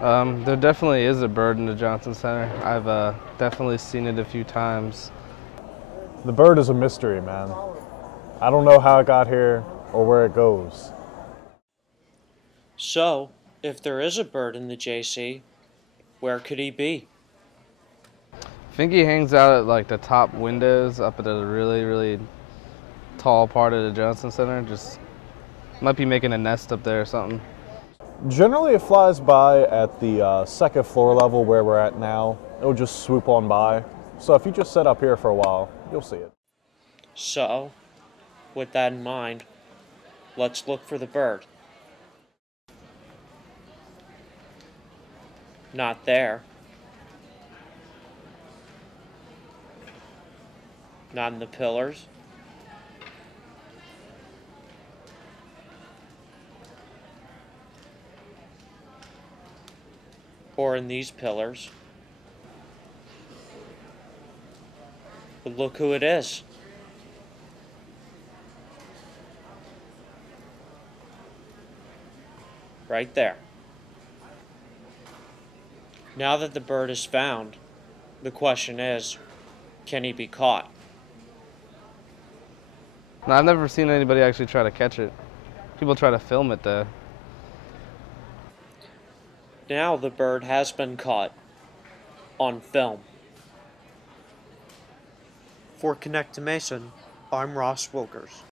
There definitely is a bird in the Johnson Center. I've definitely seen it a few times. The bird is a mystery, man. I don't know how it got here or where it goes. So, if there is a bird in the JC, where could he be? I think he hangs out at like the top windows up at a really, really tall part of the Johnson Center. Just might be making a nest up there or something. Generally, it flies by at the second floor level where we're at now. It'll just swoop on by. So if you just sit up here for a while, you'll see it. So, with that in mind, let's look for the bird. Not there. Not in the pillars. Or in these pillars. But look who it is. Right there. Now that the bird is found, the question is, can he be caught? No, I've never seen anybody actually try to catch it. People try to film it though. Now the bird has been caught on film. For Connect to Mason, I'm Ross Wilkers.